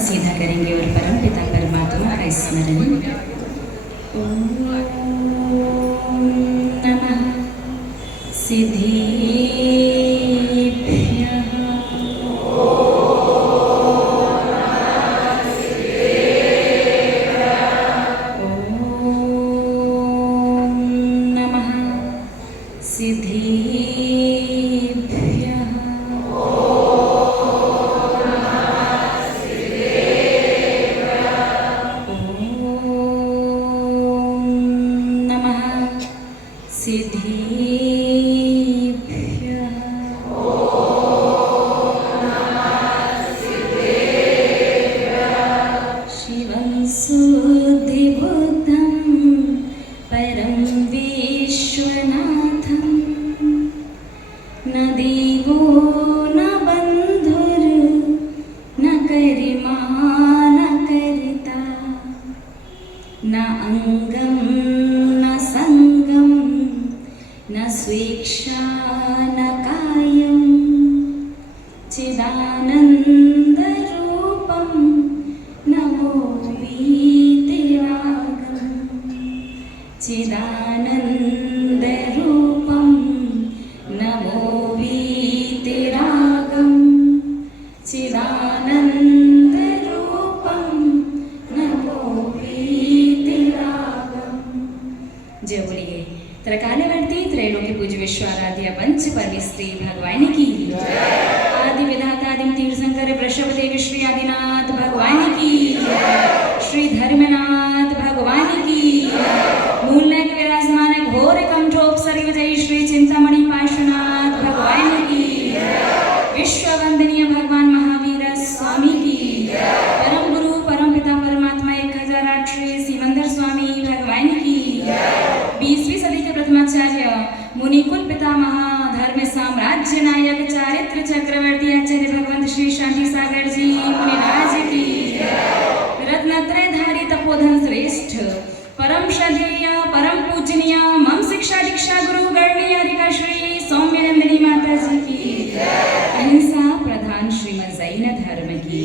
सीधा करेंगे और परम पिता परमात्मा का स्मरण। ओम नमः सिद्धेभ्यः। ओम नमः सिद्धेभ्यः। शिवं शुद्धिबुद्धं परं विश्वनाथं न देवो न बन्धुर् न करिमा न कर्ता न अङ्गं न सङ्गं न स्वेच्छा न कायं चिदानन्दरूपं नमो वीतरागं चिदानन्दरूपं नमो वीतरागं चिदानन्दरूपं नमो वीतरागं। जय बोलिए त्रकालवर्ती त्रैलोक्य पूज्य विश्वाराध्य पंच परमेश्वरी भगवान की आदि विधाता आदि तीर्थंकर वृषभदेव श्री आदिनाथ भगवान की श्री धर्मनाथ भगवान की मूलनायक विराजमान घोर कंठोपसर्ग जय श्री चिंतामणि पार्श्वनाथ भगवान की विश्व वंदनीय भगवान महावीर स्वामी की परम गुरु परम पिता परमात्मा 1008 श्री सिमंदर स्वामी भगवान की 20वीं सदी के प्रथमाचार्य मुनिकुल पितामह धर्म साम्राज्य नायक चारित्र चक्रवर्ती आचार्य भगवंत श्री शांति सागर जी मुनिराज की रत्नत्रयधारी तपोधन श्रेष्ठ परम श्रद्धेय परम पूजनीय मम शिक्षा दीक्षा गुरु गणनीय हरिका श्री सौम्यनंदिनी माता जी की अहिंसा प्रधान श्रीमद जैन धर्म की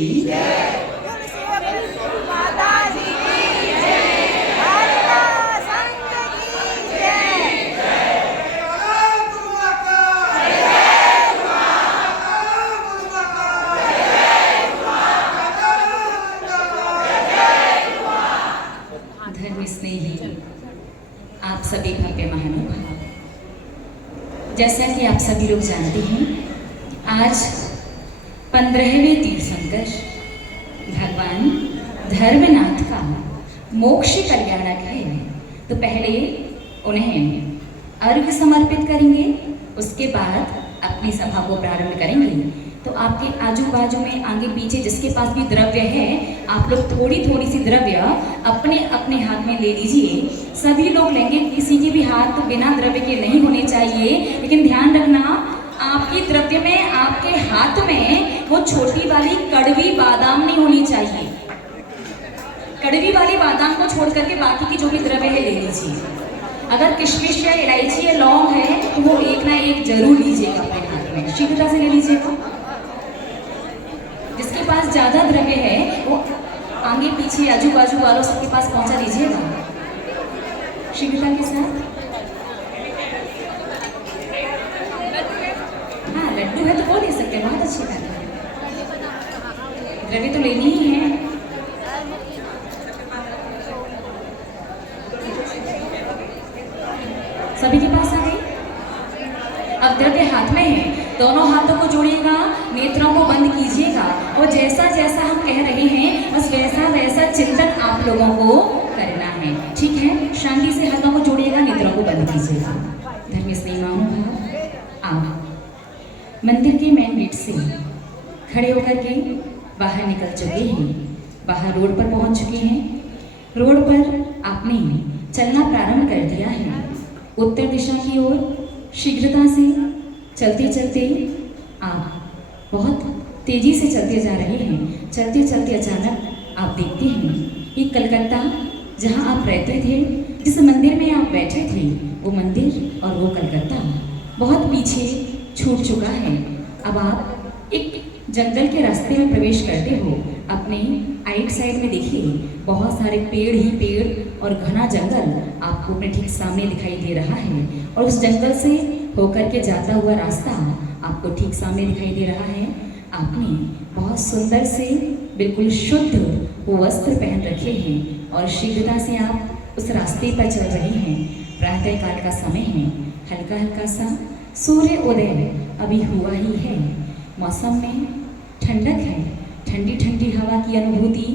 स्नेही आप सभी भव्य महानुभाव, जैसा कि आप सभी लोग जानते हैं आज 15वें तीर्थंकर भगवान धर्मनाथ का मोक्ष कल्याणक है। तो पहले उन्हें अर्घ्य समर्पित करेंगे, उसके बाद अपनी सभा को प्रारंभ करेंगे। तो आपके आजू बाजू में आगे पीछे जिसके पास भी द्रव्य है आप लोग थोड़ी थोड़ी सी द्रव्य अपने अपने हाथ में ले लीजिए। सभी लोग लेंगे, किसी के भी हाथ तो बिना द्रव्य के नहीं होने चाहिए, लेकिन ध्यान रखना आपकी द्रव्य में आपके हाथ में वो छोटी वाली कड़वी बादाम नहीं होनी चाहिए। कड़वी वाली बादाम को छोड़ करके बाकी की जो भी द्रव्य है ले लीजिए। अगर किशमिश या इलायची या लौंग है तो वो एक ना एक जरूर लीजिएगा अपने हाथ में, शीघ्रता से ले लीजिएगा। जिसके पास ज्यादा द्रव्य है वो आगे पीछे आजू बाजू वालों सबके पास पहुंचा दीजिएगा शीघ्रता के साथ। हाँ लड्डू है तो वो ले सकते हैं, बहुत अच्छी बात है। द्रव्य तो लेनी ही है। सभी के पास आ गई। अब द्रव्य हाथ में है, दोनों हाथों को जोड़िएगा, नेत्रों को बंद कीजिएगा और जैसा जैसा हम कह रहे हैं बस वैसा वैसा चिंतन आप लोगों को करना है, ठीक है। शांति से हाथों को जोड़िएगा, नेत्रों को बंद कीजिएगा। धर्म स्नेही महानुभाव, आप मंदिर के मेन गेट से खड़े होकर के बाहर निकल चुके हैं, बाहर रोड पर पहुंच चुके हैं। रोड पर आपने चलना प्रारंभ कर दिया है उत्तर दिशा की ओर। शीघ्रता से चलते चलते आप बहुत तेजी से चलते जा रहे हैं। चलते चलते अचानक आप देखते हैं कि कलकत्ता जहां आप रहते थे, जिस मंदिर में आप बैठे थे, वो मंदिर और वो कलकत्ता बहुत पीछे छूट चुका है। अब आप एक जंगल के रास्ते में प्रवेश करते हो। अपने आइट साइड में देखिए बहुत सारे पेड़ ही पेड़ और घना जंगल आपको अपने ठीक सामने दिखाई दे रहा है, और उस जंगल से होकर के जाता हुआ रास्ता आपको ठीक सामने दिखाई दे रहा है। आपने बहुत सुंदर से बिल्कुल शुद्ध वो वस्त्र पहन रखे हैं और शीघ्रता से आप उस रास्ते पर चल रहे हैं। प्रातः काल का समय है, हल्का हल्का सा सूर्य उदय अभी हुआ ही है। मौसम में ठंडक है, ठंडी ठंडी हवा की अनुभूति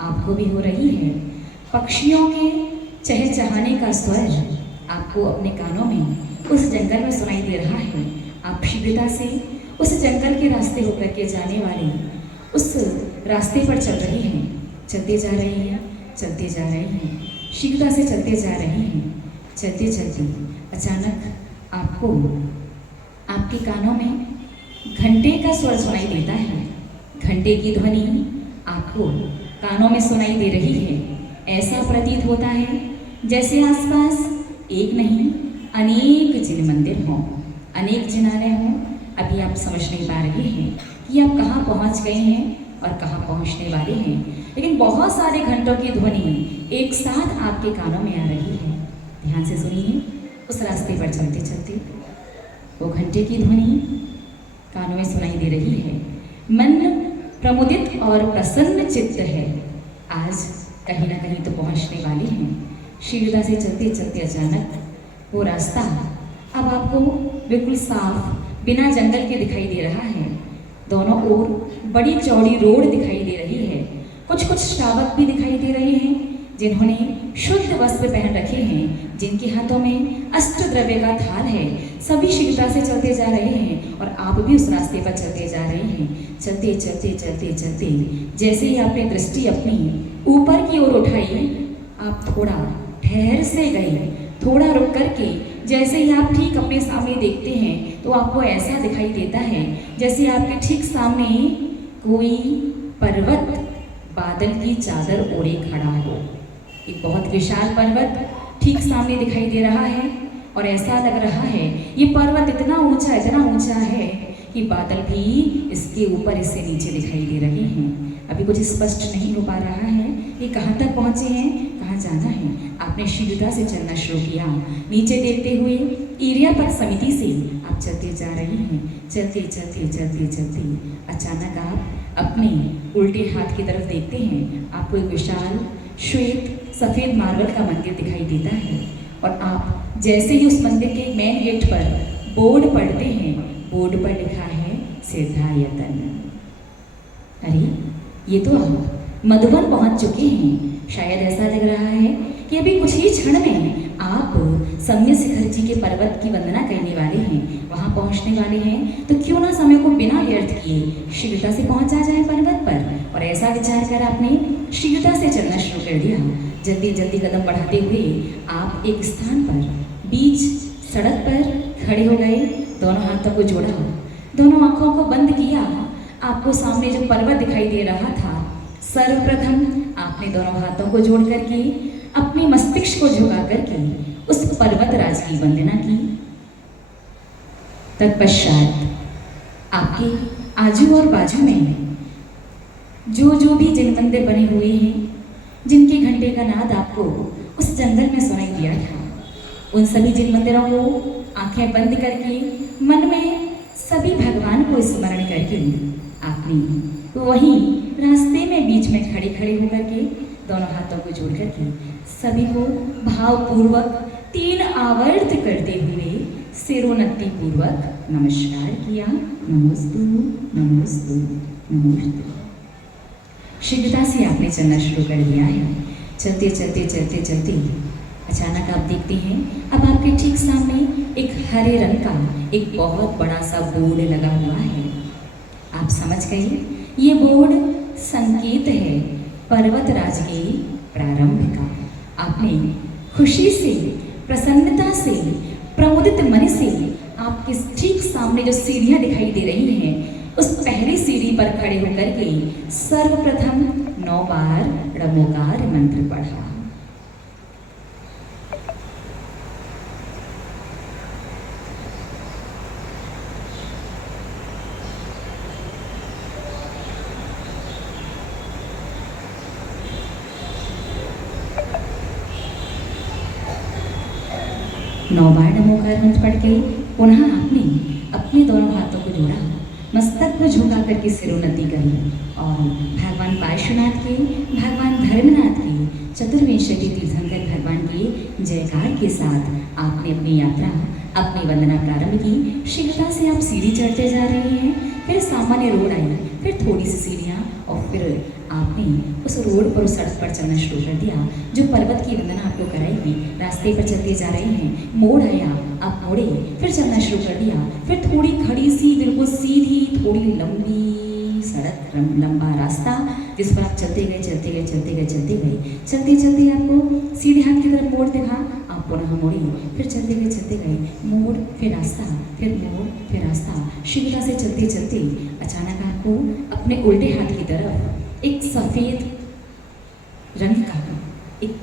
आपको भी हो रही है। पक्षियों के चहचहाने का स्वर आपको अपने कानों में उस जंगल में सुनाई दे रहा है। आप शीघ्रता से उस जंगल के रास्ते होकर के जाने वाले उस रास्ते पर चल रही हैं, चलते जा रहे हैं, चलते जा रहे हैं, शीघ्रता से चलते जा रहे हैं। चलते चलते अचानक आपको आपके कानों में घंटे का स्वर सुनाई देता है। घंटे की ध्वनि आपको कानों में सुनाई दे रही है। ऐसा प्रतीत होता है जैसे आसपास एक नहीं अनेक जिन मंदिर हों, अनेक जिनालय हों। अभी आप समझ नहीं पा रहे हैं कि आप कहाँ पहुँच गए हैं और कहाँ पहुँचने वाले हैं, लेकिन बहुत सारे घंटों की ध्वनि एक साथ आपके कानों में आ रही है। ध्यान से सुनिए, उस रास्ते पर चलते चलते वो घंटे की ध्वनि कानों में सुनाई दे रही है। मन प्रमुदित और प्रसन्न चित्त है, आज कहीं ना कहीं तो पहुंचने वाले हैं। शीघ्रता से चलते चलते अचानक वो रास्ता अब आपको बिल्कुल साफ बिना जंगल के दिखाई दे रहा है। दोनों ओर बड़ी चौड़ी रोड दिखाई दे रही है। कुछ कुछ श्रावक भी दिखाई दे रहे हैं जिन्होंने शुद्ध वस्त्र पहन रखे हैं, जिनके हाथों में अष्ट द्रव्य का थाल है। सभी शीघ्रता से चलते जा रहे हैं और आप भी उस रास्ते पर चलते जा रहे हैं। चलते चलते चलते चलते जैसे ही आपने दृष्टि अपनी ऊपर की ओर उठाई, आप थोड़ा ठहर से गए। थोड़ा रुक करके जैसे ही आप ठीक अपने सामने देखते हैं तो आपको ऐसा दिखाई देता है जैसे आपके ठीक सामने कोई पर्वत बादल की चादर ओढ़े खड़ा हो। एक बहुत विशाल पर्वत ठीक सामने दिखाई दे रहा है और ऐसा लग रहा है ये पर्वत इतना ऊंचा है कि बादल भी इसके ऊपर इससे नीचे दिखाई दे रहे हैं। अभी कुछ स्पष्ट नहीं हो पा रहा है ये कहाँ तक पहुँचे हैं, कहाँ जाना है। आपने शीघ्रता से चलना शुरू किया। नीचे देखते हुए एरिया पर समिति से आप चलते जा रहे हैं। चलते चलते चलते चलते अचानक आप अपने उल्टे हाथ की तरफ देखते हैं। आपको एक विशाल श्वेत सफ़ेद मार्बल का मंदिर दिखाई देता है और आप जैसे ही उस मंदिर के मेन गेट पर बोर्ड पढ़ते हैं, बोर्ड पर लिखा है सिद्धायतन। अरे ये तो आप मधुबन पहुंच चुके हैं। शायद ऐसा लग रहा है कि अभी कुछ ही क्षण में आप सम्य शिखर जी के पर्वत की वंदना करने वाले हैं, वहां पहुंचने वाले हैं। तो क्यों ना समय को बिना व्यर्थ किए शीघ्रता से पहुंचा जाए पर्वत पर। और ऐसा विचार कर आपने शीघ्रता से चलना शुरू कर दिया। जल्दी जल्दी कदम बढ़ाते हुए आप एक स्थान पर बीच सड़क पर खड़े हो गए। दोनों हाथों को जोड़ा, दोनों आंखों को बंद किया। आपको सामने जो पर्वत दिखाई दे रहा था, सर्वप्रथम आपने दोनों हाथों को जोड़ करके अपने मस्तिष्क को झुका करके उस पर्वत राज की वंदना की। तत्पश्चात आपके आजू और बाजू में जो भी जिन मंदिर बने हुए हैं, जिनके घंटे का नाद आपको उस जंगल में सुनाई दिया था, उन सभी जिन मंदिरों को आंखें बंद करके मन में सभी भगवान को स्मरण करके आपने वहीं रास्ते में बीच में खड़े खड़े होकर के दोनों हाथों को जोड़ करके सभी को भावपूर्वक 3 आवर्त करते हुए सिरोन्नति पूर्वक नमस्कार किया। नमोस्तु नमोस्तु नमोस्तु। शीघ्रता से आपने चलना शुरू कर दिया है। चलते चलते चलते चलते अचानक आप देखते हैं अब आपके ठीक सामने एक हरे रंग का एक बहुत बड़ा सा बोर्ड लगा हुआ है। आप समझ गए ये बोर्ड संकेत है पर्वत राज के प्रारंभ का। आपने खुशी से, प्रसन्नता से, प्रमुदित मन से आपके ठीक सामने जो सीढ़ियां दिखाई दे रही हैं, उस पहली सीढ़ी पर खड़े होकर के सर्वप्रथम 9 बार णमोकार मंत्र पढ़ा। 9 बार नमोकार मंत्र पढ़ के पुनः आपने अपने दोनों हाथों को जोड़ा, मस्तक को झुका करके सिरोन्नति करी और भगवान पार्श्वनाथ के, भगवान धर्मनाथ के, चतुर्विंशति तीर्थंकर भगवान के जयकार के साथ आपने अपनी यात्रा, अपनी वंदना प्रारंभ की। शीघ्रता से आप सीढ़ी चढ़ते जा रहे हैं, फिर सामान्य रोड आई, फिर थोड़ी सी सीढ़ियाँ और फिर आपने उस रोड पर, उस सड़क पर चलना शुरू कर दिया जो पर्वत की वंदना आपको कराएगी। रास्ते पर चलते जा रहे हैं, मोड़ आया, आप मोड़े, फिर चलना शुरू कर दिया, फिर थोड़ी खड़ी सी बिल्कुल सीधी थोड़ी लंबी सड़क, लंबा रास्ता जिस पर आप चलते गए चलते गए चलते गए चलते गए, चलते चलते आपको सीधे हाथ की तरफ मोड़ देखा, आप पुनः मोड़ी, फिर चलते गए मोड़, फिर रास्ता, फिर मोड़, फिर रास्ता। शीघ्रता से चलते चलते अचानक आपको अपने उल्टे हाथ की तरफ एक सफ़ेद रंग का, एक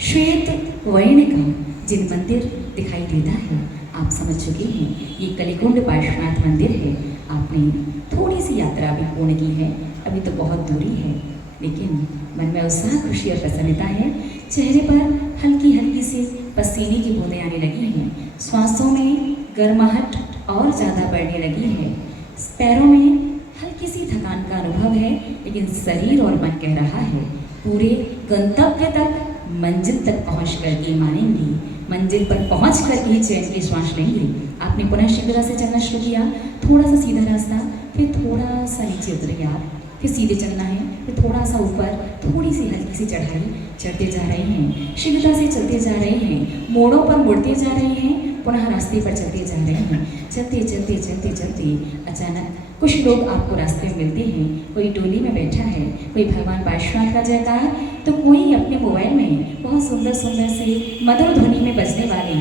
श्वेत वर्ण का जिन मंदिर दिखाई देता है। आप समझ चुके हैं ये कलिकुंड पार्श्वनाथ मंदिर है। आपने थोड़ी सी यात्रा अभी पूर्ण की है, अभी तो बहुत दूरी है, लेकिन मन में उत्साह, खुशी और प्रसन्नता है। चेहरे पर हल्की हल्की सी पसीने की बूंदें आने लगी हैं, श्वासों में गर्माहट और ज़्यादा बढ़ने लगी है, पैरों में हल्की सी थकान का अनुभव है, लेकिन शरीर और मन कह रहा है पूरे गंतव्य तक, मंजिल तक पहुँच करके मानेंगी, मंजिल पर पहुँच करके ही चैन की श्वास लेंगे। आपने पुनः शीघ्रता से चलना शुरू किया, थोड़ा सा सीधा रास्ता, फिर थोड़ा सा नीचे उतरे आप, फिर सीधे चलना है, फिर थोड़ा सा ऊपर, थोड़ी सी हल्की सी चढ़ाई, चढ़ते जा रहे हैं, शीघ्रता से चलते जा रहे हैं, मोड़ों पर मुड़ते जा रहे हैं, पुनः रास्ते पर चलते जा रहे हैं। चलते चलते चलते चलते अचानक कुछ लोग आपको रास्ते में मिलते हैं, कोई डोली में बैठा है, कोई भगवान पार्श्वनाथ का जयकार, तो कोई अपने मोबाइल में बहुत सुंदर सुंदर से मधुर ध्वनि में बजने वाले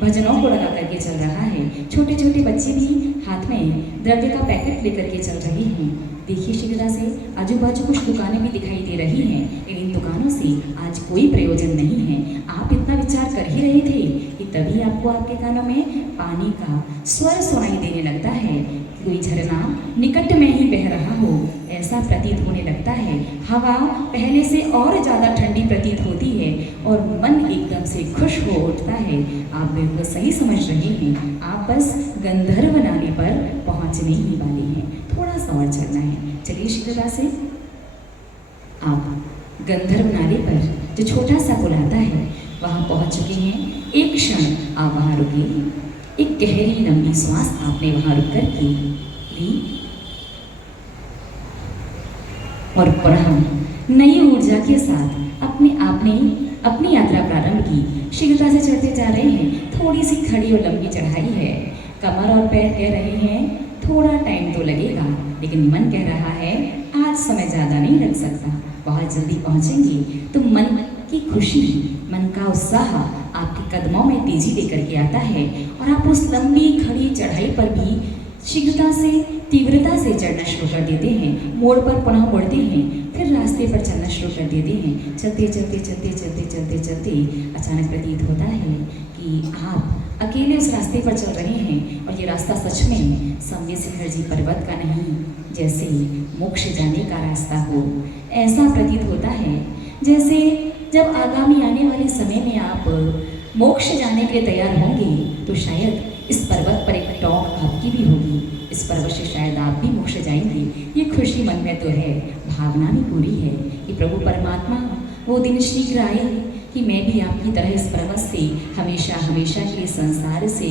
भजनों को लगा करके चल रहा है। छोटे छोटे बच्चे भी हाथ में द्रव्य का पैकेट लेकर के चल रहे हैं। देखिए शीघ्रता से आजू बाजू कुछ दुकानें भी दिखाई दे रही हैं, लेकिन इन दुकानों से आज कोई प्रयोजन नहीं है। आप इतना विचार कर ही रहे थे कि तभी आपको आपके कानों में पानी का स्वर सुनाई देने लगता है। कोई झरना निकट में ही बह रहा हो ऐसा प्रतीत होने लगता है। हवा पहले से और ज़्यादा ठंडी प्रतीत होती है और मन एकदम से खुश हो उठता है। आप बिल्कुल सही समझ रहे हैं, आप बस गंधर्व नाली पर पहुंचने ही वाले हैं, थोड़ा सा और चलना है। चलिए शीघ्रता से आप गंधर्व नाली पर जो छोटा सा पुल आता है वहाँ पहुँच चुके हैं। एक क्षण आप वहाँ रुकिए, एक गहरी लंबी श्वास आपने वहाँ रुक कर के ली और पुनः नई ऊर्जा के साथ आपने अपनी यात्रा प्रारंभ की। शीघ्रता से चढ़ते जा रहे हैं, थोड़ी सी खड़ी और लंबी चढ़ाई है, कमर और पैर कह रहे हैं थोड़ा टाइम तो लगेगा, लेकिन मन कह रहा है आज समय ज़्यादा नहीं लग सकता, बहुत जल्दी पहुँचेंगे। तो मन की खुशी, मन का उत्साह आपके कदमों में तेजी लेकर के आता है और आप उस लंबी खड़ी चढ़ाई पर भी शीघ्रता से, तीव्रता से चढ़ना शुरू कर देते हैं। मोड़ पर पुनः मुड़ते हैं, फिर रास्ते पर चलना शुरू कर देते हैं। चलते चलते चलते चलते चलते चलते अचानक प्रतीत होता है कि आप अकेले उस रास्ते पर चल रहे हैं और ये रास्ता सच में सौम्य शिखर जी पर्वत का नहीं, जैसे मोक्ष जाने का रास्ता हो ऐसा प्रतीत होता है। जैसे जब आगामी आने वाले समय में आप मोक्ष जाने के लिए तैयार होंगे तो शायद इस पर्वत पर एक टॉक आपकी भी होगी, इस पर्वत से शायद आप भी मोक्ष जाएंगे। ये खुशी मन में तो है, भावना भी पूरी है कि प्रभु परमात्मा वो दिन शीघ्र आए कि मैं भी आपकी तरह इस पर्वत से हमेशा हमेशा के लिए संसार से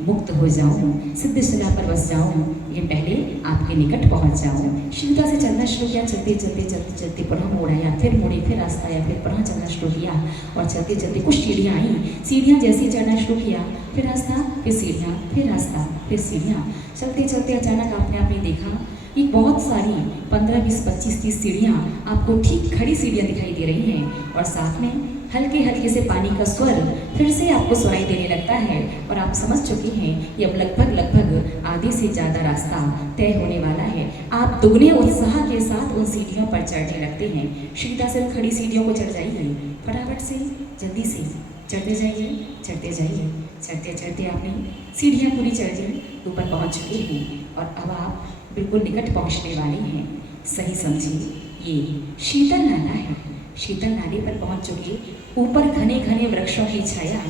मुक्त हो जाऊं, सिद्ध शिला पर बस जाऊं, ये पहले आपके निकट पहुंच जाऊं। शीघ्रता से चलना शुरू किया, चलते चलते चलते चलते पुनः मोड़ आया, फिर मुड़े, फिर रास्ता आया, फिर पुनः चलना शुरू किया और चलते चलते कुछ सीढ़ियाँ आई, सीढ़ियाँ जैसे ही चढ़ना शुरू किया, फिर रास्ता, फिर सीढ़ियाँ, फिर रास्ता, फिर सीढ़ियाँ। चलते चलते अचानक आपने देखा कि बहुत सारी 15, 20, 25, 30 सीढ़ियाँ आपको ठीक खड़ी सीढ़ियाँ दिखाई दे रही हैं और साथ में हल्के हल्के से पानी का स्वर फिर से आपको सुनाई देने लगता है और आप समझ चुके हैं कि अब लगभग आधे से ज़्यादा रास्ता तय होने वाला है। आप दुगने उत्साह के साथ उन सीढ़ियों पर चढ़ने लगते हैं। शीघ्रता से खड़ी सीढ़ियों को चढ़ जाइए, फटाफट से, जल्दी से चढ़ते जाइए, चढ़ते जाइए। चढ़ते चढ़ते आपने सीढ़ियाँ पूरी चढ़ ली, ऊपर पहुँच चुके हैं और अब आप बिल्कुल निकट पहुँचने वाले हैं। सही समझिए, ये शीतल नाला है। शीतल नाले पर पहुँच चुके, ऊपर घने घने वृक्षों की छाया,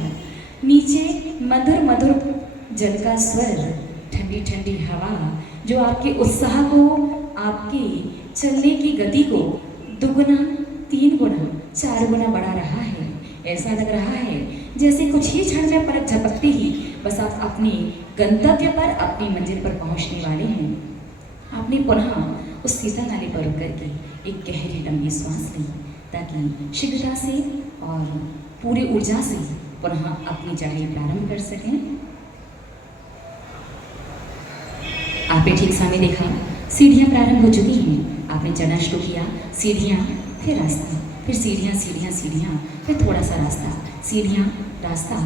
नीचे मधुर मधुर जल का स्वर, ठंडी ठंडी हवा जो आपके उत्साह को, आपके चलने की गति को दुगुना, 3 गुना, 4 गुना बढ़ा रहा है। ऐसा लग रहा है जैसे कुछ ही क्षण में पलक झपकते ही बस आप अपने गंतव्य पर, अपनी मंजिल पर पहुंचने वाले हैं। आपने पुनः उस सीता नाली पर रुक करके एक गहरी लंबी सांस ली ताकि शीघ्रता से और पूरी ऊर्जा से पुनः अपनी चढ़ाई प्रारंभ कर सकें। आपने ठीक सामने देखा, सीढ़ियाँ प्रारंभ हो चुकी हैं। आपने चढ़ना शुरू किया, सीढ़ियाँ, फिर रास्ता, फिर सीढ़ियाँ सीढ़ियाँ सीढ़ियाँ, फिर थोड़ा सा रास्ता, सीढ़ियाँ, रास्ता,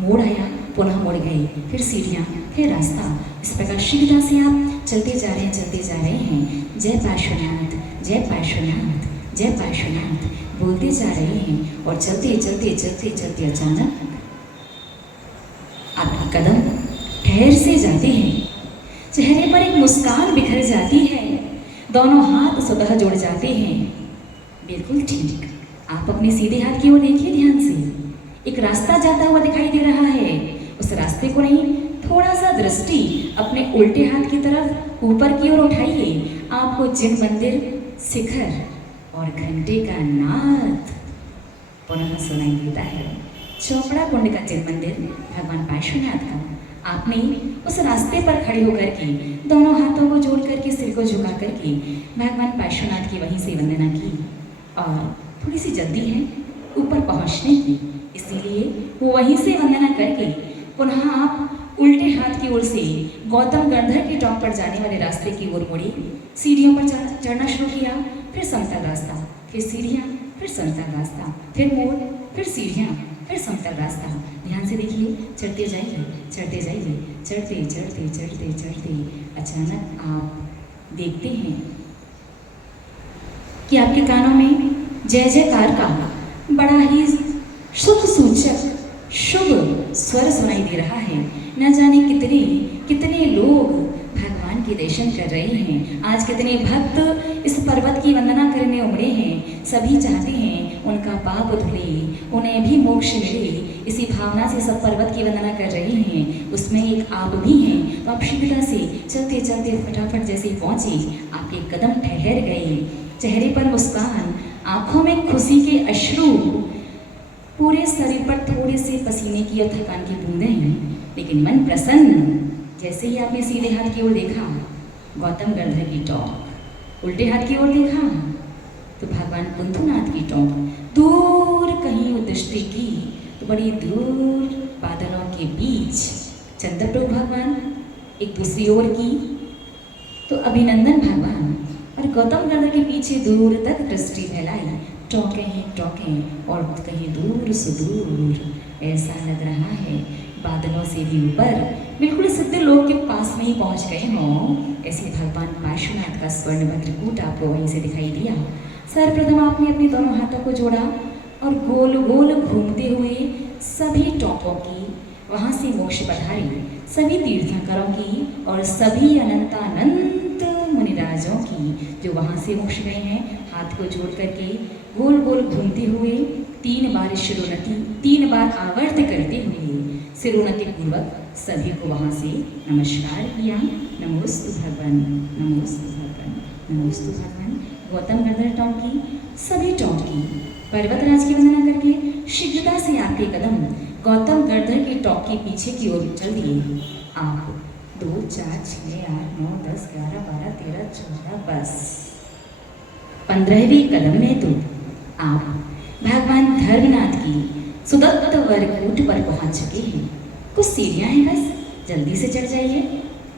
मोड़ आया, पुनः मुड़ गए, फिर सीढ़ियाँ, फिर रास्ता। इस प्रकार शीघ्रता से आप चलते जा रहे हैं, चलते जा रहे हैं। जय पार्श्वनाथ, जय पार्श्वनाथ, जय पार्श्वनाथ बोलते जा रहे हैं और चलते चलते चलते चलते अचानक आपके कदम ठहर से जाते हैं। चेहरे पर एक मुस्कान बिखर जाती है, दोनों हाथ स्वतः जुड़ जाते हैं। बिल्कुल ठीक, आप अपने सीधे हाथ की ओर देखिए ध्यान से। एक रास्ता जाता हुआ दिखाई दे रहा है। उस रास्ते को नहीं, थोड़ा सा दृष्टि अपने उल्टे हाथ की तरफ ऊपर की ओर उठाइए। आपको जिन मंदिर, शिखर और घंटे का नाद पुनः सुनाई देता है। चौपड़ा कुंड का जिन मंदिर भगवान पार्श्वनाथ का। आपने उस रास्ते पर खड़े होकर के दोनों हाथों को जोड़ करके, सिर को झुका करके भगवान पार्श्वनाथ की वहीं से वंदना की। और थोड़ी सी जल्दी है ऊपर पहुंचने की, इसीलिए वो वहीं से वंदना करके पुनः आप उल्टे हाथ की ओर से गौतम गंधर की टॉप पर जाने वाले रास्ते की ओर मुड़ी। सीढ़ियों पर चढ़ना शुरू किया, फिर समतल रास्ता, फिर सीढ़ियाँ, फिर समतल रास्ता, फिर मोड़, फिर सीढ़ियाँ, फिर समतल रास्ता। ध्यान से देखिए, चढ़ते जाइए, चढ़ते जाइए, चढ़ते चढ़ते चढ़ते चढ़ते अचानक आप देखते हैं कि आपके कानों में जय जयकार का बड़ा ही सुख सूचक शुभ स्वर सुनाई दे रहा है। न जाने कितने कितने लोग भगवान के दर्शन कर रहे हैं। आज कितने भक्त इस पर्वत की वंदना करने उमड़े हैं। सभी चाहते हैं उनका पाप धुले, उन्हें भी मोक्ष मिले। इसी भावना से सब पर्वत की वंदना कर रहे हैं। उसमें एक आप भी हैं। तो आप शीघ्रता से चलते चलते फटाफट जैसे पहुँचे, आपके कदम ठहर गए। चेहरे पर मुस्कान, आँखों में खुशी के अश्रु, पूरे शरीर पर थोड़े से पसीने की और थकान की बूंदें हैं, लेकिन मन प्रसन्न। जैसे ही आपने सीधे हाथ की ओर देखा, गौतम गंधर की टॉप, उल्टे हाथ की ओर देखा तो भगवान कुंथुनाथ की टॉप, दूर कहीं वो दृष्टि की तो बड़ी दूर बादलों के बीच चंद्रप्रभु भगवान, एक दूसरी ओर की तो अभिनंदन भगवान, और गौतम गंधर के पीछे दूर तक दृष्टि फैलाई। टोके हैं टोके और कहीं दूर सुदूर ऐसा लग रहा है बादलों से भी ऊपर बिल्कुल सिद्ध लोक के पास में ही पहुंच गए हों। ऐसे भगवान पार्श्वनाथ का स्वर्ण भद्रकूट आपको वहीं से दिखाई दिया। सर्वप्रथम आपने अपने दोनों हाथों को जोड़ा और गोल गोल घूमते हुए सभी टॉपों की वहाँ से मोक्ष पधारी, सभी तीर्थंकरों की और सभी अनंतानंत मुनिराजों की जो वहाँ से मोक्ष गए हैं, हाथ को जोड़ करके गोल गोल घूमते हुए 3 बार शिरोन्नति, 3 बार आवर्त करते हुए शिरोन्नति पूर्वक सभी को वहाँ से नमस्कार किया। नमोस्तु भगवान, नमोस्तु भगवान, नमोस्तु भगवान। गौतम गंधर टॉप की, सभी टॉप की पर्वतराज की वंदना करके शीघ्रता से आपके कदम गौतम गंधर की टॉप के पीछे की ओर चल दिए। आप 2, 4, 6, 8, 9, 10, 11, 12, 13, 14, बस 15वें कदम में तो आप भगवान धर्मनाथ की सुदत्त वरकूट पर पहुंच चुके हैं। कुछ सीढ़ियां हैं, बस जल्दी से चढ़ जाइए।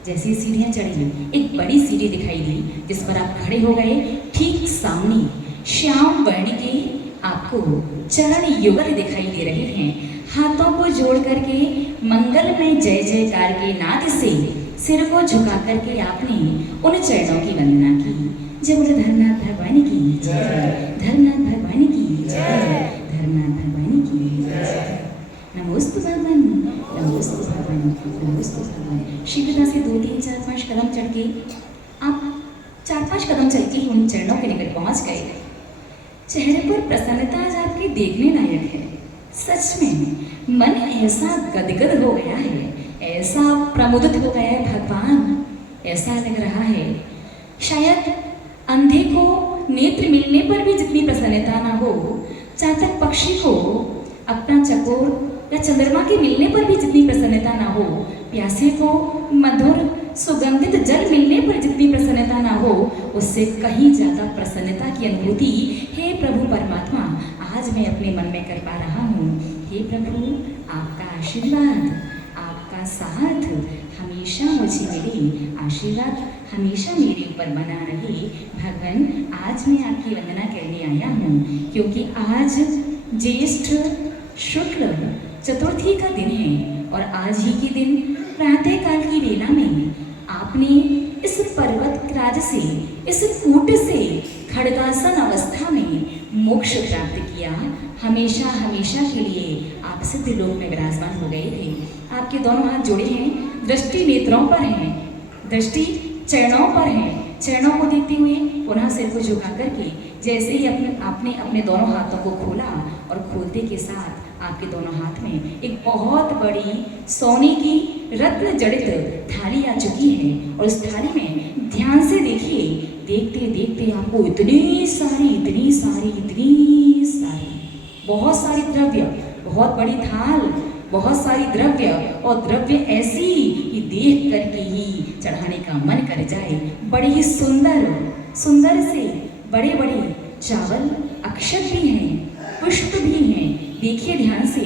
जैसी सीढ़ियां चढ़ी, एक बड़ी सीढ़ी दिखाई दी जिस पर आप खड़े हो गए। ठीक सामने श्याम वर्ण के आपको चरण युगल दिखाई दे रहे हैं। हाथों को जोड़ करके मंगल में जय जयकार के नाद से सिर को झुका करके आपने उन चरणों की वंदना की। जय बोले धर्मनाथ भगवान की जय, धर्मनाथ भगवान की जय, धर्मनाथ भगवान की जय। नमोस्तु भगवान, नमोस्तु भगवान, नमोस्तु भगवान। शीघ्रता से 2, 3, 4, 5 कदम चढ़ के आप 4-5 कदम चल के ही उन चरणों के निकट पहुंच गए। चेहरे पर प्रसन्नता आज आपके देखने लायक है। सच में मन ऐसा गदगद हो गया है, ऐसा प्रमुदित हो गया है भगवान, ऐसा लग रहा है शायद अंधे को नेत्र मिलने पर भी जितनी प्रसन्नता ना हो, चातक पक्षी को अपना चकोर या चंद्रमा के मिलने पर भी जितनी प्रसन्नता ना हो, प्यासे को मधुर सुगंधित जल मिलने पर जितनी प्रसन्नता ना हो, उससे कहीं ज़्यादा प्रसन्नता की अनुभूति हे प्रभु परमात्मा आज मैं अपने मन में कर पा रहा हूँ। हे प्रभु, आपका आशीर्वाद, आपका साथ हमेशा मुझे मिले, आशीर्वाद हमेशा मेरे ऊपर बना रहे। भगवान, आज मैं आपकी वंदना करने आया हूँ क्योंकि आज ज्येष्ठ शुक्ल चतुर्थी का दिन है और आज ही के दिन प्रातः काल की वेला में आपने इस पर्वत राज से, इस कूट से खड़गासन अवस्था में मोक्ष प्राप्त किया। हमेशा हमेशा के लिए आप सिद्ध लोक में विराजमान हो गए थे। आपके दोनों हाथ जोड़े हैं, दृष्टि नेत्रों पर है, दृष्टि चरणों पर है। चरणों को देखते हुए पुनः सिर को झुका करके जैसे ही आपने अपने दोनों हाथों को खोला और खोलते के साथ आपके दोनों हाथ में एक बहुत बड़ी सोने की रत्न जड़ित थाली आ चुकी है और उस थाली में ध्यान से देखिए, देखते देखते आपको इतनी सारी बहुत सारी द्रव्य, बहुत बड़ी थाल, बहुत सारी द्रव्य और द्रव्य ऐसी कि देख करके ही चढ़ाने का मन कर जाए। बड़े ही सुंदर से बड़े बड़े चावल अक्षत भी हैं, पुष्प भी हैं। देखिए ध्यान से,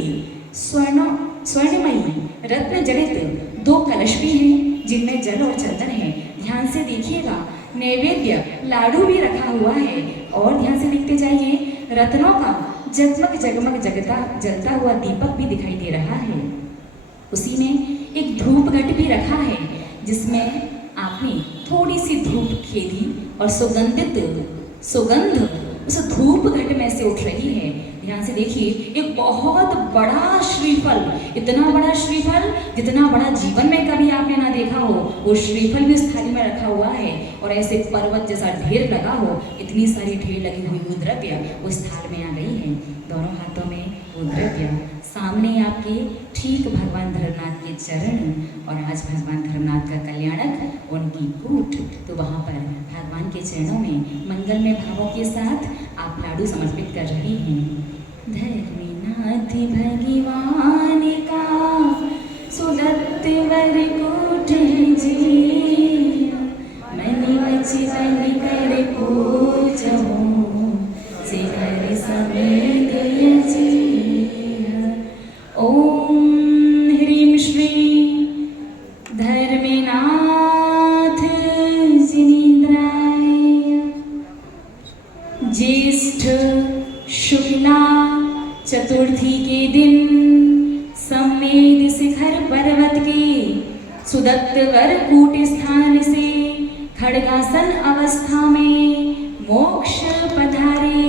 स्वर्णमयी रत्न जड़ित 2 कलश भी हैं जिनमें जल और चंदन है। ध्यान से देखिएगा, नैवेद्य लाडू भी रखा हुआ है और ध्यान से देखते जाइए, रत्नों का जगमग जलता हुआ दीपक भी दिखाई दे रहा है। उसी में एक धूप घट भी रखा है जिसमें आपने थोड़ी सी धूप खेली और सुगंध उस धूप घट में से उठ रही है। ध्यान से देखिए, एक बहुत बड़ा श्रीफल, इतना बड़ा श्रीफल जितना बड़ा जीवन में कभी आपने ना देखा हो, वो श्रीफल भी उस थाली में रखा हुआ है और ऐसे पर्वत जैसा ढेर लगा हो, इतनी सारी ढेर लगी हुई वो द्रव्य उस थाल में आ गई है। दोनों हाथों में वो द्रव्य, सामने आपके ठीक भगवान धर्मनाथ के चरण और आज भगवान धर्मनाथ का कल्याणक उनकी कूट। तो वहाँ पर भगवान के चरणों में मंगलमय भावों के साथ आप लाडू समर्पित कर रही हैं। धर्मनाथ भगवान का सुदत्त वर कूट है जी, मन वचन कर पूजो शिखर समेत यजी। ओम ह्रीं श्री धर्मनाथ जिनेन्द्राय। ज्येष्ठ शुक्ला चतुर्थी के दिन समेत शिखर पर्वत के सुदत्त वर कूट स्थान से खड़गासन अवस्था में मोक्ष पधारे,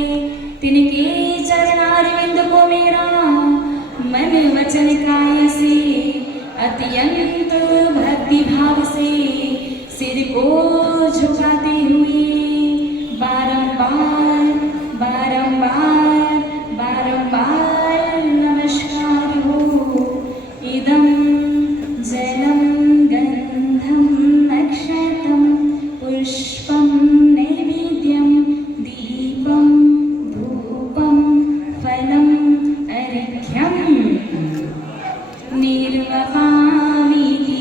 तिनके चरणारविंद को मेरा मन वचन काया से अत्यंत भक्ति भाव से सिर को झुकाते हुए बारंबार नमस्कार हो। इदं जलम गंधम अक्षतम पुष्पम नैवेद्यम दीपम धूपम फलम अर्घ्यम निर्वपामिति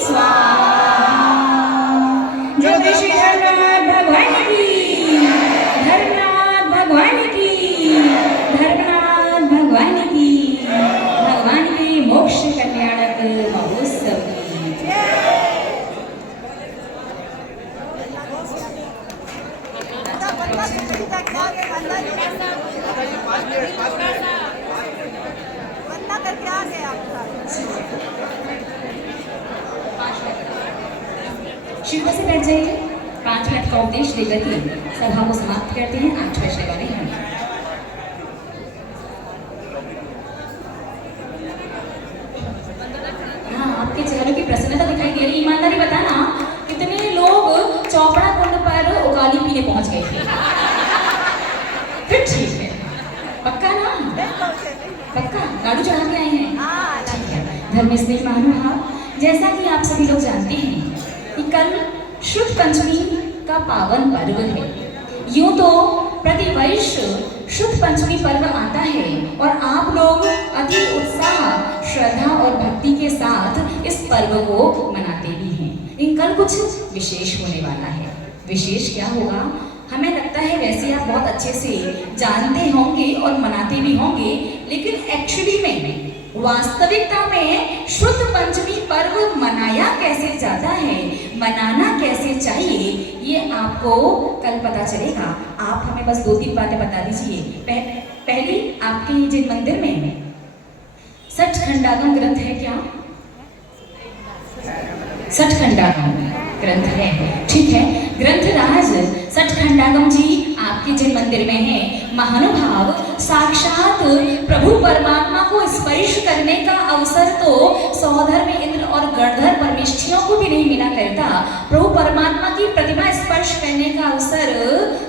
स्वाहा। जो श्री धर्मनाथ भगवान की, धर्मनाथ भगवान की, धर्मनाथ भगवान की, भगवान के मोक्ष कल्याणक महोत्सव की। शिव से बैठ जाइए, 5 मिनट का उपदेश देकर के सभा को समाप्त करते हैं। 8 बजने वाले हैं। हाँ, आपके चेहरे की प्रसन्नता दिखाई दे रही। ईमानदारी बताना, कितने लोग चौपड़ा कुंड पर उगाली थे। फिर ठीक है, पक्का ना? पक्का गाड़ू चढ़ा के आए हैं? ठीक है। धर्म स्नेही महानुभाव, जैसा कि आप सभी लोग जानते हैं कि कल शुद्ध पंचमी का पावन पर्व है। यूं तो प्रतिवर्ष शुद्ध पंचमी पर्व आता है और आप लोग अति उत्साह, श्रद्धा और भक्ति के साथ इस पर्व को मनाते भी हैं। लेकिन कल कुछ विशेष होने वाला है। विशेष क्या होगा? हमें लगता है वैसे आप बहुत अच्छे से जानते होंगे और मनाते भी होंगे, लेकिन एक्चुअली में वास्तविकता में शुद्ध पंचमी पर्व मनाया कैसे जाता है, मनाना कैसे चाहिए, ये आपको कल पता चलेगा। आप हमें बस 2-3 बातें बता दीजिए। पहली, आपके जिन मंदिर में सचखंडागम ग्रंथ है क्या? सचखंडागम ग्रंथ है, ठीक है। ग्रंथराज सचखंडागम जी आपके जिन मंदिर में है, महानुभाव साक्षात प्रभु परमात्मा को स्पर्श करने का अवसर तो सौधर्म इंद्र और गणधर परमेष्ठियों को भी नहीं मिला करता। प्रभु परमात्मा की प्रतिमा स्पर्श करने का अवसर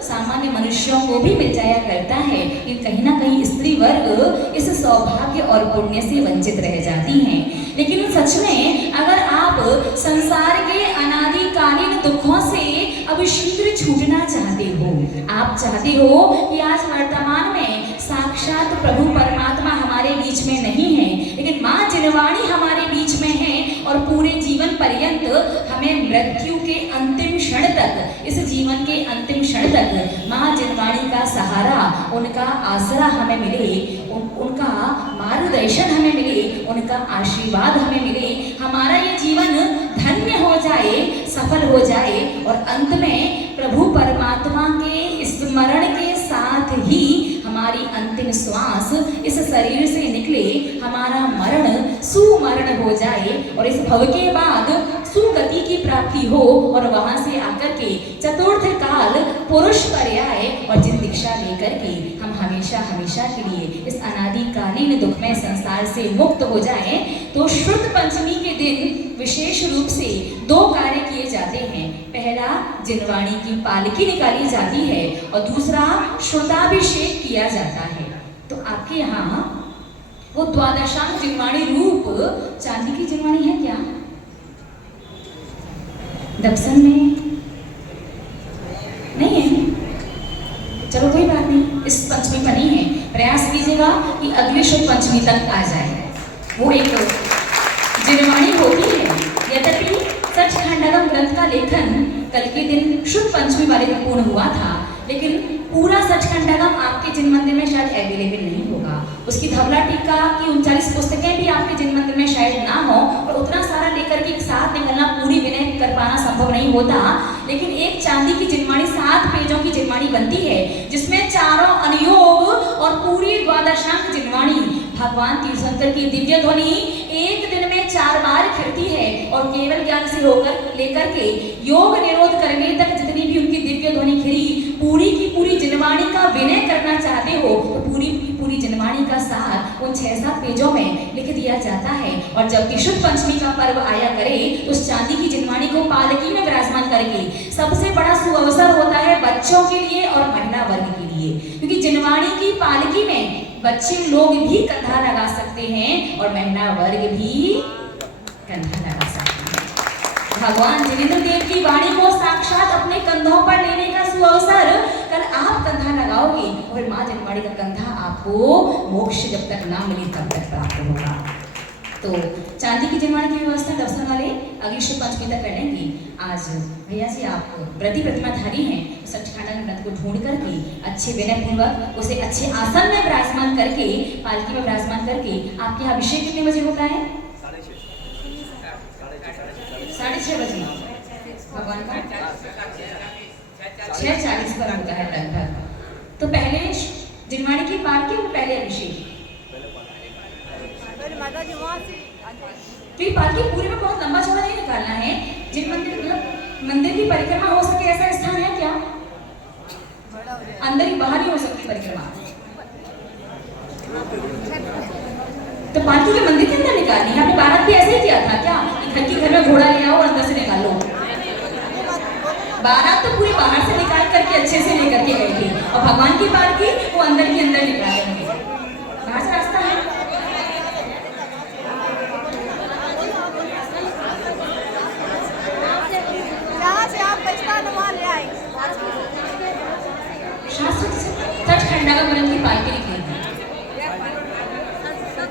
सामान्य मनुष्यों को भी मिल जाया करता है। ये कहीं ना कहीं स्त्री वर्ग इस सौभाग्य और पुण्य से वंचित रह जाती हैं। लेकिन सच में अगर आप संसार के अनादिकालीन दुखों से अब शीघ्र छूटना चाहते हो, आप चाहते हो कि आज वर्तमान में साक्षात प्रभु परमात्मा हमारे बीच में नहीं है, लेकिन माँ जिनवाणी हमारे बीच में है और पूरे जीवन पर्यंत हमें मृत्यु के अंतिम क्षण तक, इस जीवन के अंतिम क्षण तक माँ जिनवाणी का सहारा, उनका आसरा हमें मिले, उनका मार्गदर्शन हमें मिले, उनका आशीर्वाद हमें मिले, हमारा ये जीवन धन्य हो जाए, सफल हो जाए और अंत में प्रभु परमात्मा के स्मरण के साथ ही हमारी अंतिम श्वास इस शरीर से निकले, हमारा मरण सुमरण हो जाए और इस भव के बाद सुगति की प्राप्ति हो और वहां से आकर के चतुर्थ काल पुरुष पर्याय और जिन दीक्षा लेकर के हम हमेशा हमेशा के लिए इस अनादिकालीन दुखमय संसार से मुक्त हो जाएं। तो शुद्ध पंचमी के दिन विशेष रूप से 2 कार्य किए जाते हैं। पहला, जिनवाणी की पालकी निकाली जाती है और दूसरा श्रुताभिषेक किया जाता है। तो आपके यहाँ वो द्वादशांग जिनवाणी रूप चांदी की जिनवाणी है क्या? दर्शन में नहीं है? चलो कोई बात नहीं, इस पंचमी पर नहीं है। प्रयास कीजिएगा कि अगले शुद्ध पंचमी तक आ जाए। वो एक जिनवाणी होती है। यद्यपि सचखंडागम ग्रंथ का लेखन कल के दिन शुद्ध पंचमी वाले दिन पूर्ण हुआ था, लेकिन पूरा सचखंडागम आपके जिन मंदिर में शायद अवेलेबल नहीं होगा। उसकी धवला टीका की 39 पुस्तकें भी आपके जिन मंदिर में शायद ना हो और उतना सारा लेकर के एक साथ निकलना, पूरी विनय कर पाना संभव नहीं होता। लेकिन एक चांदी की जिनवाणी 7 पेजों की जिनवाणी बनती है, जिसमें चारों अनुयोग और पूरी द्वादशांग जिनवाणी भगवान तीर्थंकर की दिव्य ध्वनि एक दिन में 4 बार खिलती है और केवल ज्ञान से होकर लेकर के योग निरोध करने तक जितनी भी उनकी दिव्य ध्वनि खिली, पूरी की पूरी जिनवाणी का विनय करना चाहते हो तो पूरी की पूरी जिनवाणी का सार उन 6-7 पेजों में लिख दिया जाता है। और जब भी शुद्ध पंचमी का पर्व आया करे, उस चांदी की जिनवाणी को पालकी में विराजमान करके सबसे बड़ा सुअवसर होता है बच्चों के लिए और महिला वर्ग के लिए, क्योंकि जिनवाणी की पालकी में बच्चे लोग भी कंधा लगा सकते हैं और महिला वर्ग भी कंधा लगा सकते हैं। भगवान जिनेंद्र देव की वाणी को साक्षात अपने कंधों पर लेने का सुअवसर कल आप कंधा लगाओगे और माँ जिनवाणी का कंधा आपको मोक्ष जब तक ना मिले तब तक प्राप्त होगा। तो चांदी की जिनवाणी की व्यवस्था दर्शन वाले अगली शुभ पंचमी तक कर लेंगे। आज भैया जी आप व्रती प्रतिमाधारी हैं, सचखंडागम ग्रंथ को ढूंढ करके अच्छे विनय पूर्वक उसे अच्छे आसन में विराजमान करके, पालकी में विराजमान करके, आपके यहाँ अभिषेक कितने बजे होता है? 6:30 बजे भगवान का 6:40 पर होता है लगभग। तो पहले जिनवाणी की पालकी और पहले अभिषेक। पालकी पूरे में बहुत लंबा चौड़ा नहीं निकालना है। जिन मंदिर मतलब मंदिर की परिक्रमा हो सके ऐसा स्थान है क्या? अंदर ही बाहर ही हो सकती परिक्रमा। तो पालकी के मंदिर के अंदर निकालनी है। आपने बारात भी ऐसे ही किया था क्या? घर के घर में घोड़ा ले आओ और अंदर से निकालो। बारात तो पूरे बाहर से निकाल करके अच्छे से लेकर के गए थे और भगवान की पालकी वो अंदर के अंदर निकालेंगे। बाहर से रास्ता है। जहाँ से आप बचता वहाँ ले आए। सचखंडा का ग्रंथ की पालकी निकलेगी।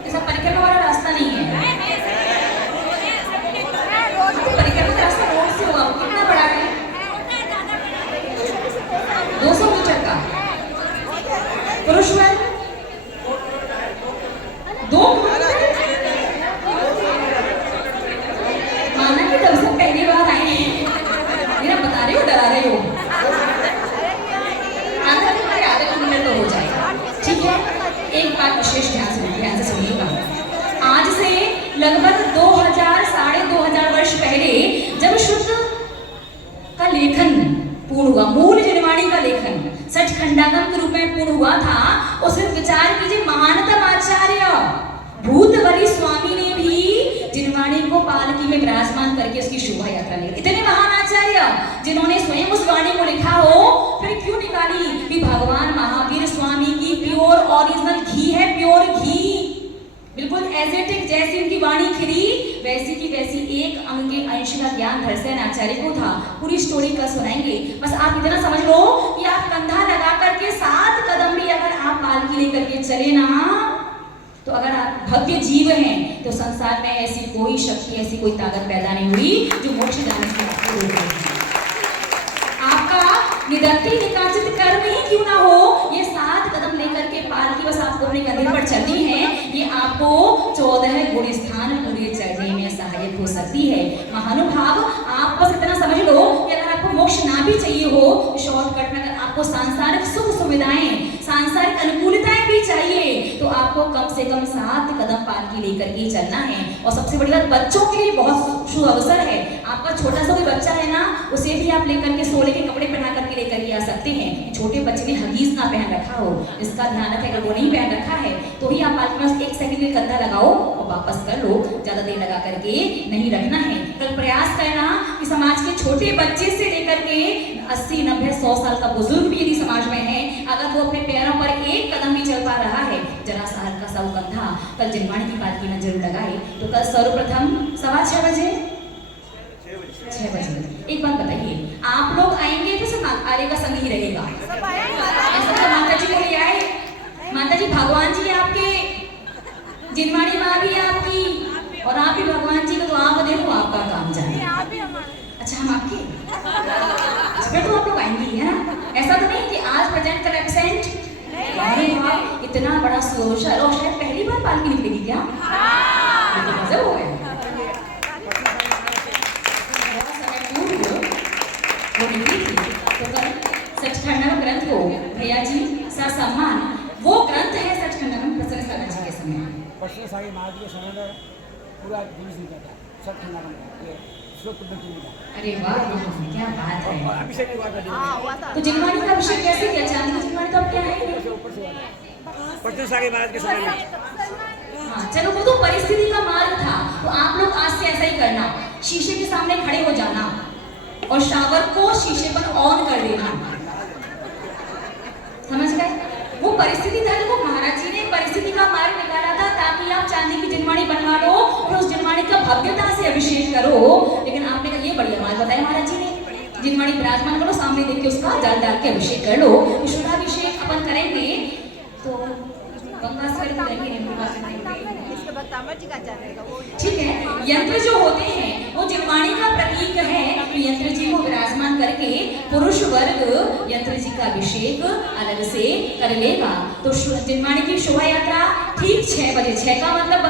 ऐसा परिक्रमा वाला रास्ता नहीं है। परिक्रमा का रास्ता रोड से होगा। कितना बड़ा है? 200 मीटर का। पुरुष वर्ग 2 माना कि तब से पहली बार आए हैं। मेरा बता रहे हो, डरा रहे हो। हो जाएगा, ठीक है। एक बात विशेष ध्यान से सुनिएगा। आज से लगभग 2000 साढ़े 2000 वर्ष पहले जब शुद्ध का लेखन पूर्ण हुआ, मूल जिनवाणी का लेखन सचखंडागम के रूप में पूर्ण हुआ था, उस विचार कीजिए महानतम आचार्य भूतबली स्वामी ने भी जिनवाणी को पालकी में विराजमान करके उसकी शोभा यात्रा ली। इतने महान आचार्य जिन्होंने स्वयं उस वाणी को लिखा हो, फिर क्यों निकाली कि भगवान महावीर स्वामी की प्योर ओरिजिनल घी है, प्योर घी, बिल्कुल एजेटिक जैसी उनकी वाणी खिली वैसी की वैसी एक अंग के अंश का ज्ञान धरसेन आचार्य को था। पूरी स्टोरी का सुनाएंगे, बस आप इतना समझ लो कि आप कंधा लगा करके 7 कदम भी अगर आप पालकी लेकर के चले ना, तो अगर आप भव्य जीव हैं तो संसार में ऐसी कोई शक्ति, ऐसी कोई ताकत पैदा नहीं हुई जो मोक्ष जाने से आपको रोक देगी। आपका निदत्ति निकासित कर्म ही क्यों ना हो, ये 7 कदम लेकर के पालकी बस आपको अपने कंधे पर चलनी है, ये आपको 14 गुण स्थान पूरे चढ़ने में सहायक हो सकती है। महानुभाव, आप बस इतना समझ लो कि अगर आपको मोक्ष ना भी चाहिए हो, शॉर्टकट में अगर आपको सांसारिक सुख सुविधाएं, सांसारिक अनुकूलताएं भी चाहिए, तो आपको कम से कम 7 कदम पालकी लेकर के चलना है। और सबसे बड़ी बात, बच्चों के लिए बहुत शुभ अवसर है। आपका छोटा सा कोई बच्चा है ना, उसे भी आप लेकर के सोने के कपड़े पहना करके लेकर के आ सकते हैं। छोटे बच्चे ने हगीज ना पहन रखा हो, इसका ध्यान रखें। अगर वो नहीं पहन रखा है तो ही आप पालकी में 1 सेकंड में कंधा लगाओ और वापस कर लो, ज्यादा देर लगा करके नहीं रखना है। कल प्रयास करना कि समाज के छोटे बच्चे से लेकर के 80, 90, 100 साल का बुजुर्ग भी यदि समाज में है, अगर वो अपने पैरों पर 1 कदम भी चल पा रहा है, जरा सा हल्का सा कंधा कल जिनवाणी की पालकी में जरूर लगाए। तो कल सर्वप्रथम 6:15 बजे 6 बजे एक बात बताइए, आप लोग आएंगे तो सब आर्य का संग ही रहेगा? ऐसा तो माता जी को ले आए, माता जी भगवान जी आपके, जिनवाणी माँ भी आपकी और आप भी भगवान जी को, तो आप देखो आपका काम जाने। अच्छा हम आपके, फिर तो आप लोग आएंगी है ना? ऐसा तो नहीं कि आज प्रेजेंट कर एब्सेंट? अरे वाह, इतना बड़ा सोशल, और शायद पहली बार पालकी निकलेगी क्या? तो मजा हो गया। वो निकली थी तो कल सचखंडा ग्रंथ को भैया जी सम्मान, वो ग्रंथ है सचखंडा प्रसन्न सागर जी के समय, प्रसन्न सागर महाराज के समय में पूरा जुलूस निकला था सचखंडा ये श्लोक में। अरे वाह, क्या बात है। अभिषेक की बात है। तो जिनवाणी का अभिषेक कैसे किया? चांदी की जिनवाणी तो अब क्या है, ऊपर से प्रसन्न सागर महाराज के समय में। हाँ चलो, वो तो परिस्थिति का मार्ग था। तो आप लोग आज से ऐसा ही करना, शीशे के सामने खड़े हो जाना और शावर को शीशे पर ऑन कर देना, समझ गए? वो परिस्थिति था, देखो महाराज जी ने परिस्थिति का मार्ग निकाला था ताकि आप चांदी की जिनवाणी बनवा लो और उस जिनवाणी का भव्यता से अभिषेक करो। लेकिन आपने कहा ये बढ़िया बात बताया महाराज जी ने, जिनवाणी विराजमान करो, सामने देख के उसका जल डाल के अभिषेक कर लो। शुद्धाभिषेक अपन करेंगे तो गंगा से करेंगे, ठीक है। यंत्र जो होते हैं वो जिनवाणी का प्रतीक है। यंत्र जी को विराजमान करके पुरुष वर्ग यंत्र जी का अभिषेक अलग से कर लेगा। तो जिनवाणी की शोभा यात्रा ठीक 6 बजे, 6 का मतलब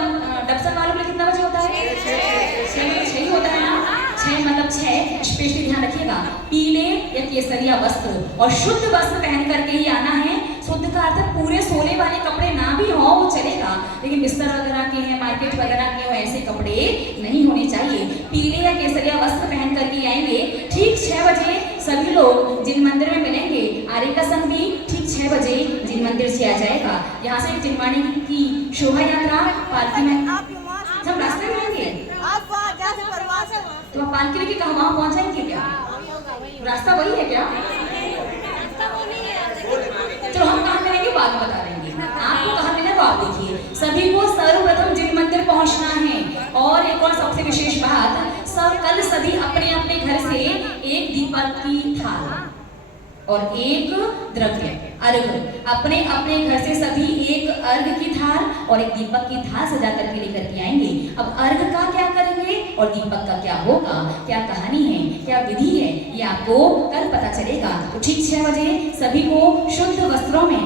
डबसन वालों में कितना बजे होता है? 6 ही होता है ना? 6 मतलब 6, स्पेशली ध्यान रखिएगा। पीले या केसरिया वस्त्र और शुद्ध वस्त्र पहन करके ही आना है। शुद्ध का अर्थ पूरे सोने वाले कपड़े ना भी हो वो चलेगा, लेकिन बिस्तर वगैरह के हैं, मार्केट वगैरह के हो, ऐसे कपड़े नहीं होने चाहिए। पीले या केसरिया वस्त्र पहन करके आएंगे। ठीक 6 बजे सभी लोग जिन मंदिर में मिलेंगे। आर्य का संघ भी ठीक 6 बजे जिन मंदिर से आ जाएगा। यहाँ से जिनवाणी की शोभा यात्रा पालकी में सब रास्ते में आएंगे। तो आप पालकी लेके कहाँ वहाँ पहुँच जाएंगे क्या? रास्ते रास्ता वही है क्या? चलो हम कहाँ मिलेंगे बाद में बता देंगे। आपको कहाँ मिलना तो आप देखिए। सभी को सर्वप्रथम जिन मंदिर पहुंचना है। और एक और सबसे विशेष बात, कल सभी अपने अपने घर से एक दीपक की थाल और एक द्रव्य अर्घ, अपने अपने घर से सभी एक अर्घ की थाल और एक दीपक की थाल सजा करके लेकर के आएंगे। अब अर्घ का क्या करेंगे और दीपक का क्या होगा, क्या कहानी है, क्या विधि है, ये आपको कल पता चलेगा। तो ठीक 6 बजे सभी को शुद्ध वस्त्रों में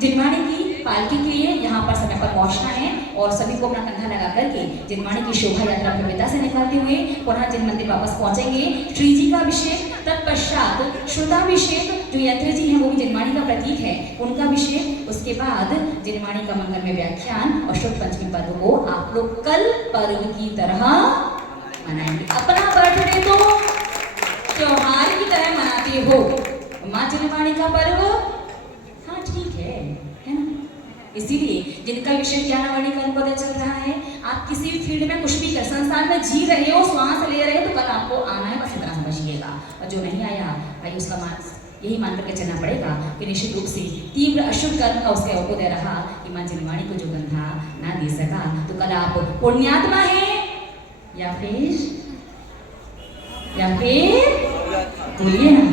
जिनवाणी की पालकी के लिए यहाँ पर समय पर पहुँचना है और सभी को अपना कंधा लगा करके जिनवाणी की शोभा यात्रा भव्यता से निकालते हुए पुनः जिन मंदिर वापस पहुँचेंगे। श्री जी का अभिषेक, तत्पश्चात श्रुताभिषेक, जो यंत्री जी हैं वो भी जिनवाणी का प्रतीक है, उनका अभिषेक, उसके बाद जिनवाणी का मंगलमय व्याख्यान और शुद्ध पंचमी पर्व को आप लोग कल पर्व की तरह मनाएंगे। अपना बर्थडे तो त्योहार की तरह मनाते हो, माँ जिनवाणी का पर्व हाँ ठीक है ना। इसीलिए जिनका विशेष ज्ञानावली का उनको पता चल रहा है। आप किसी भी फील्ड में कुछ भी कर, संसार में जी रहे हो, श्वास ले रहे हो, तो कल आपको आना है, बस इतना समझिएगा। और जो नहीं आया भाई उसका यही मान करके चलना पड़ेगा कि निश्चित रूप से तीव्र अशुभ कर्म का उसका उदय रहा कि माँ जिनवाणी को जो गंधा ना दे सका। तो कल आप पुण्यात्मा है या फिर बोलिए ना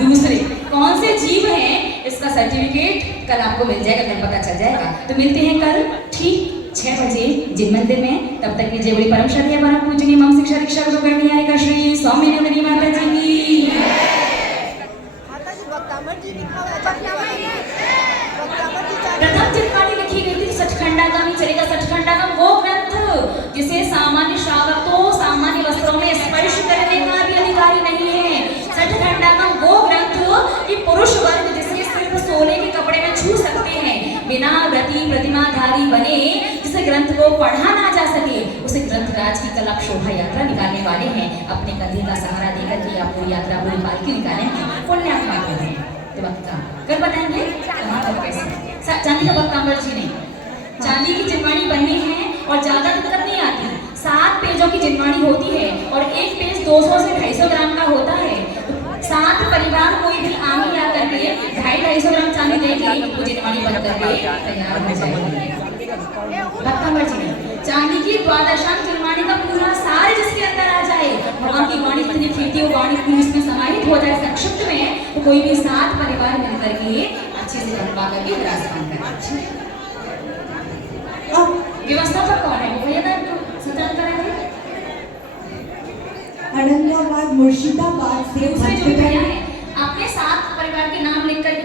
दूसरे कौन से जीव हैं, इसका सर्टिफिकेट कल आपको मिल जाएगा, कल पता चल जाएगा। तो मिलते हैं कल ठीक 6 बजे जिन मंदिर में। तब तक कीजिए बड़ी परम श्रद्धेय परम पूजनीय मम शिक्षा दीक्षा गुरु गणनीय श्री स्वामी नंदिनी माता जी की माता जी बक्तामर जी लिखा हुआ है, बक्तामर जी प्रथम जिनवाणी लिखी गई थी सचखंडागम ही चलेगा। सचखंडागम वो ग्रंथ जिसे सामान्य श्रावकों सामान्य वस्त्रों में स्पर्श करने का भी अधिकारी नहीं है। सचखंडागम वो ग्रंथ कि पुरुष वर्ग जिसे सिर्फ सोने के कपड़े में छू सकते हैं, बिना व्रती प्रतिमाधारी बने जिस ग्रंथ को पढ़ा ना जा सके, उसे ग्रंथराज की कल आप शोभा यात्रा निकालने वाले हैं। अपने कंधे का सहारा देकर के आप पूरी यात्रा पूरी पालकी निकालेंगे, पुण्यात्मा करेंगे। तो वक्त का कर बताएंगे कहाँ तक कैसे। चांदी का बक्तांबर जी ने चांदी की जिनवाणी बननी है और ज्यादा दिक्कत नहीं आती। 7 पेजों की जिनवाणी होती है और एक पेज 200 से 250 ग्राम का होता है। 7 परिवार कोई भी आगे आकर के 250-250 ग्राम चांदी देगी तो जिनवाणी बन करके तैयार हो जाएगी। बक्तांबर जी ने चांदी की द्वादशांक जिनवाणी का पूरा सार जिसके अंदर आ जाए, भगवान की वाणी जितनी खींचती हो वाणी पूरी इसमें समाहित हो जाए संक्षिप्त में, तो कोई भी 7 परिवार मिलकर के अच्छे से बनवा करके विराजमान करें। व्यवस्था पर कौन है वो भैया संचालन करेंगे? औरंगाबाद मुर्शिदाबाद से दूसरे जो भैया है अपने 7 परिवार के नाम लिख कर